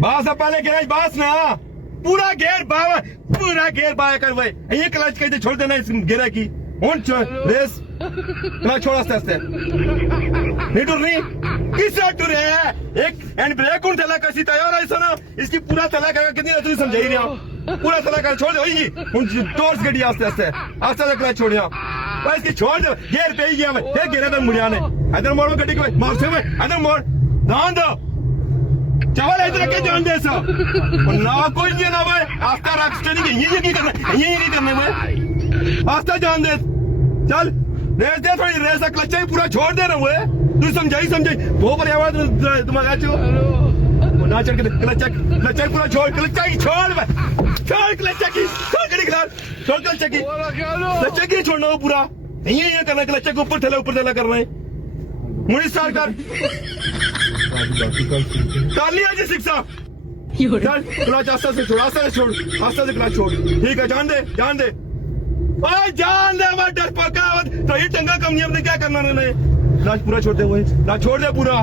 बास अब पहले गिराज बास ना पूरा गेर बाया कर भाई ये क्लच कहते छोड़ देना इस गिरा की रेस क्लच छोड़ आस्ते आस्ते नहीं टूर नहीं किस टूर है एक एंड ब्रेक उन चला कर सीता यार ऐसा ना इसकी पूरा चला कर कितनी ना तू समझ ही नहीं हो पूरा चला कर छोड़ दे वही उन टॉर्च गड्डी आस्ते आस्ते आस्ते आस्ते क्लच छोड़ दिया भाई इसकी छोड़ दे गेर पे ही गया मैं फिर गिरा था मुड़िया ने इधर मोड़ गड्डी को मार से मैं इधर मोड़ ध्यान दो चावल इधर के जान दे सा ना कोई नहीं ना भाई आफ्टर एक्सटेंडिंग ये नहीं करना ये नहीं करने भाई आफ्टर जान दे चल रेस दे थोड़ी रेस क्लच ही पूरा छोड़ दे रहा हूँ तू समझाई वो पर आवाज तुम्हारा चो ना चढ़ के क्लच पूरा छोड़ क्लच की छोड़ भाई छोड़ क्लच की छोड़ गड़ी खिलाड़ छोड़ क्लच की छोड़ना वो पूरा ये करना क्लच के ऊपर थैला करना है मुझे स्टार्ट कर लिया जी शिक्षा चल क्लच आस्ता से छोड़ आस्ता से क्लच छोड़ ठीक है जान दे ओए जान दे मैं डर पका तो ये टंगा कम नहीं हमने क्या करना क्लच पूरा छोड़ दे पूरा